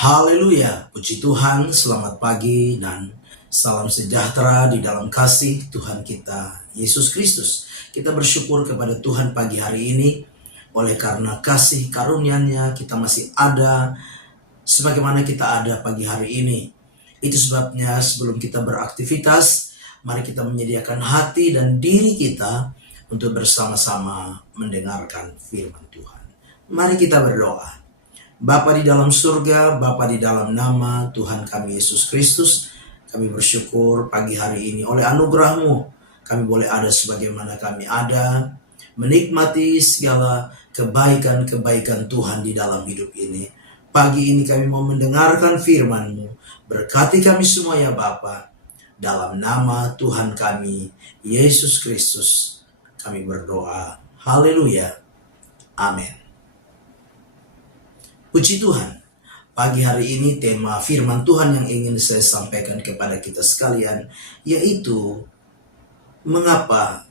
Haleluya, puji Tuhan, selamat pagi dan salam sejahtera di dalam kasih Tuhan kita, Yesus Kristus. Kita bersyukur kepada Tuhan pagi hari ini, oleh karena kasih karunia-Nya kita masih ada, sebagaimana kita ada pagi hari ini. Itu sebabnya sebelum kita beraktivitas, mari kita menyediakan hati dan diri kita untuk bersama-sama mendengarkan firman Tuhan. Mari kita berdoa. Bapa di dalam surga, Bapa di dalam nama Tuhan kami Yesus Kristus, kami bersyukur pagi hari ini oleh anugerah-Mu, kami boleh ada sebagaimana kami ada, menikmati segala kebaikan-kebaikan Tuhan di dalam hidup ini. Pagi ini kami mau mendengarkan firman-Mu, berkati kami semua ya Bapa, dalam nama Tuhan kami, Yesus Kristus, kami berdoa. Haleluya. Amin. Puji Tuhan, pagi hari ini tema firman Tuhan yang ingin saya sampaikan kepada kita sekalian, yaitu mengapa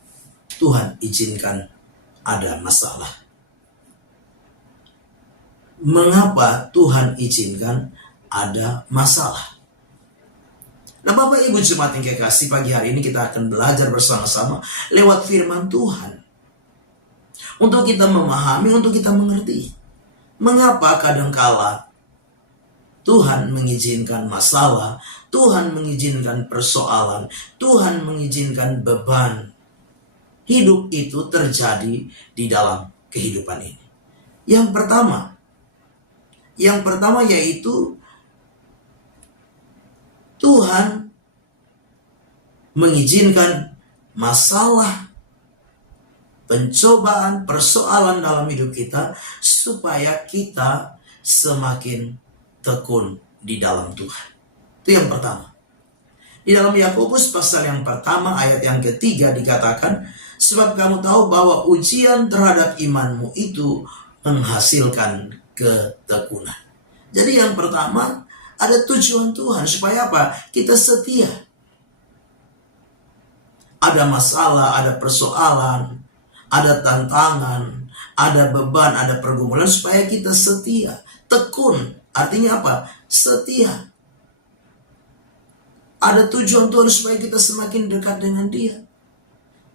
Tuhan izinkan ada masalah. Mengapa Tuhan izinkan ada masalah? Nah Bapak Ibu Jemaat yang kekasih, pagi hari ini kita akan belajar bersama-sama lewat firman Tuhan. Untuk kita memahami, untuk kita mengerti. Mengapa kadangkala Tuhan mengizinkan masalah, Tuhan mengizinkan persoalan, Tuhan mengizinkan beban hidup itu terjadi di dalam kehidupan ini. Yang pertama yaitu Tuhan mengizinkan masalah, pencobaan, persoalan dalam hidup kita supaya kita semakin tekun di dalam Tuhan. Itu yang pertama. Di dalam Yakobus pasal yang pertama ayat yang ketiga dikatakan, sebab kamu tahu bahwa ujian terhadap imanmu itu menghasilkan ketekunan. Jadi yang pertama, ada tujuan Tuhan supaya apa? Kita setia. Ada masalah, ada persoalan, ada tantangan, ada beban, ada pergumulan supaya kita setia. Tekun, artinya apa? Setia. Ada tujuan Tuhan supaya kita semakin dekat dengan Dia.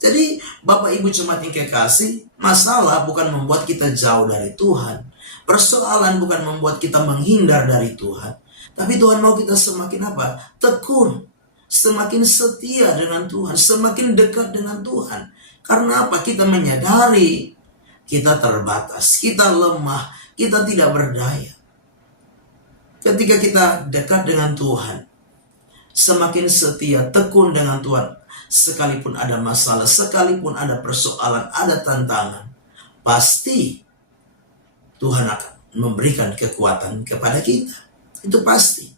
Jadi Bapak Ibu Jemaat yang kekasih, masalah bukan membuat kita jauh dari Tuhan. Persoalan bukan membuat kita menghindar dari Tuhan. Tapi Tuhan mau kita semakin apa? Tekun. Semakin setia dengan Tuhan, semakin dekat dengan Tuhan. Karena apa? Kita menyadari kita terbatas, kita lemah, kita tidak berdaya. Ketika kita dekat dengan Tuhan, semakin setia, tekun dengan Tuhan, sekalipun ada masalah, sekalipun ada persoalan, ada tantangan, pasti Tuhan akan memberikan kekuatan kepada kita. Itu pasti.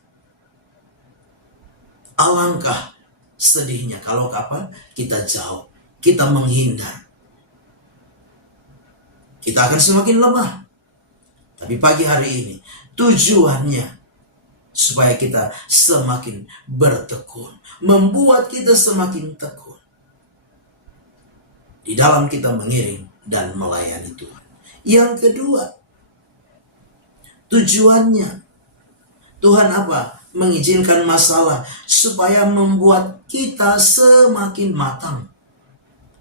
Alangkah sedihnya kalau kita jauh, kita menghindar, kita akan semakin lemah. Tapi pagi hari ini tujuannya supaya kita semakin bertekun, membuat kita semakin tekun di dalam kita mengiring dan melayani Tuhan. Yang kedua, tujuannya Tuhan apa? Mengizinkan masalah supaya membuat kita semakin matang.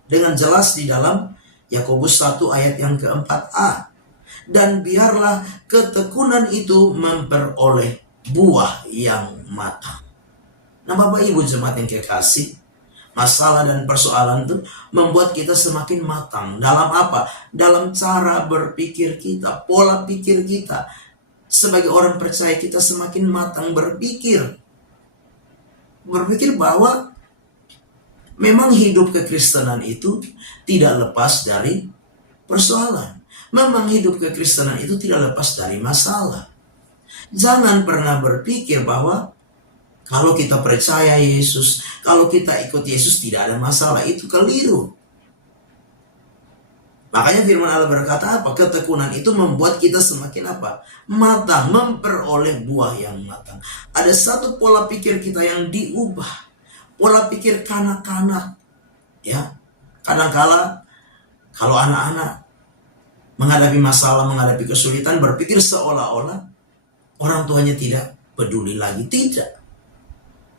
Dengan jelas di dalam Yakobus 1 ayat yang keempat-a. Dan biarlah ketekunan itu memperoleh buah yang matang. Nah Bapak Ibu Jemaat yang kekasih, masalah dan persoalan itu membuat kita semakin matang. Dalam apa? Dalam cara berpikir kita, pola pikir kita. Sebagai orang percaya kita semakin matang berpikir. Berpikir bahwa memang hidup kekristenan itu tidak lepas dari persoalan. Memang hidup kekristenan itu tidak lepas dari masalah. Jangan pernah berpikir bahwa kalau kita percaya Yesus, kalau kita ikut Yesus tidak ada masalah. Itu keliru. Makanya firman Allah berkata apa? Ketekunan itu membuat kita semakin apa? Matang, memperoleh buah yang matang. Ada satu pola pikir kita yang diubah. Pola pikir kanak-kanak. Ya. Kadangkala kalau anak-anak menghadapi masalah, menghadapi kesulitan, berpikir seolah-olah orang tuanya tidak peduli lagi. Tidak.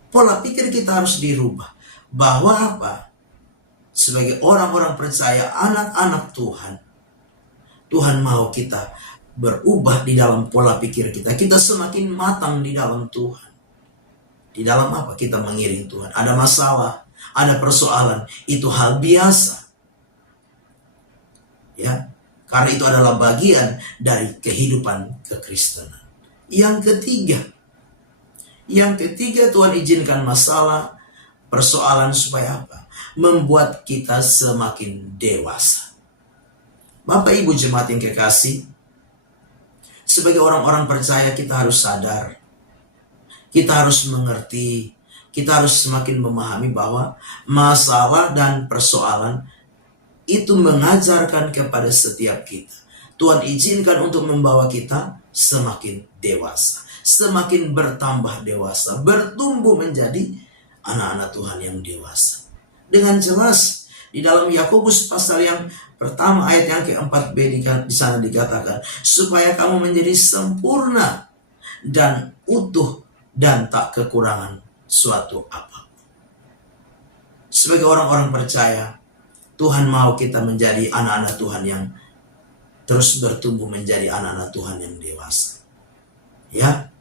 Pola pikir kita harus dirubah. Bahwa apa? Sebagai orang-orang percaya, anak-anak Tuhan, Tuhan mau kita berubah di dalam pola pikir kita. Kita semakin matang di dalam Tuhan. Di dalam apa? Kita mengiring Tuhan. Ada masalah, ada persoalan, itu hal biasa. Ya, karena itu adalah bagian dari kehidupan kekristenan. Yang ketiga Tuhan izinkan masalah, persoalan supaya apa? Membuat kita semakin dewasa. Bapak Ibu jemaat yang kekasih, sebagai orang-orang percaya kita harus sadar, kita harus mengerti, kita harus semakin memahami bahwa masalah dan persoalan itu mengajarkan kepada setiap kita. Tuhan izinkan untuk membawa kita semakin dewasa, semakin bertambah dewasa, bertumbuh menjadi anak-anak Tuhan yang dewasa. Dengan jelas di dalam Yakobus pasal yang pertama ayat yang ke-4b di sana dikatakan, supaya kamu menjadi sempurna dan utuh dan tak kekurangan suatu apa. Sebagai orang-orang percaya, Tuhan mau kita menjadi anak-anak Tuhan yang terus bertumbuh menjadi anak-anak Tuhan yang dewasa. Ya,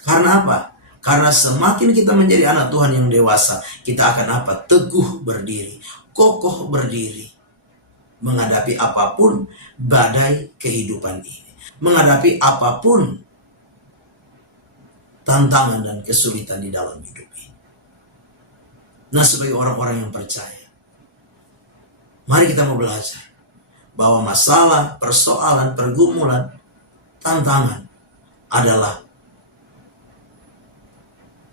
karena apa? Karena semakin kita menjadi anak Tuhan yang dewasa, kita akan apa? Teguh berdiri, kokoh berdiri, menghadapi apapun badai kehidupan ini, menghadapi apapun tantangan dan kesulitan di dalam hidup ini. Nah, sebagai orang-orang yang percaya, mari kita mau belajar bahwa masalah, persoalan, pergumulan, tantangan adalah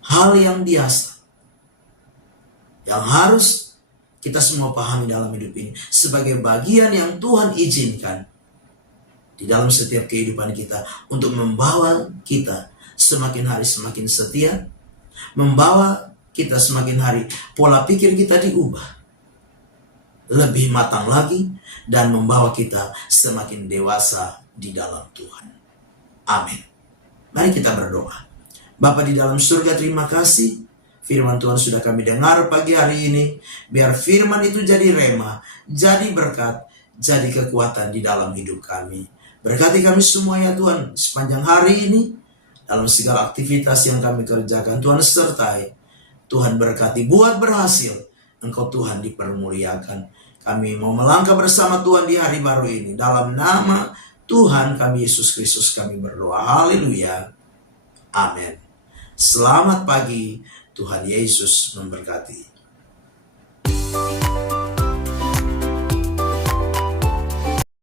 hal yang biasa, yang harus kita semua pahami dalam hidup ini sebagai bagian yang Tuhan izinkan di dalam setiap kehidupan kita untuk membawa kita semakin hari semakin setia, membawa kita semakin hari pola pikir kita diubah lebih matang lagi, dan membawa kita semakin dewasa di dalam Tuhan. Amin. Mari kita berdoa. Bapa di dalam surga, terima kasih firman Tuhan sudah kami dengar pagi hari ini. Biar firman itu jadi rema, jadi berkat, jadi kekuatan di dalam hidup kami. Berkati kami semua ya Tuhan sepanjang hari ini, dalam segala aktivitas yang kami kerjakan. Tuhan sertai, Tuhan berkati, buat berhasil. Engkau Tuhan dipermuliakan. Kami mau melangkah bersama Tuhan di hari baru ini. Dalam nama Tuhan kami Yesus Kristus kami berdoa. Haleluya. Amin. Selamat pagi. Tuhan Yesus memberkati.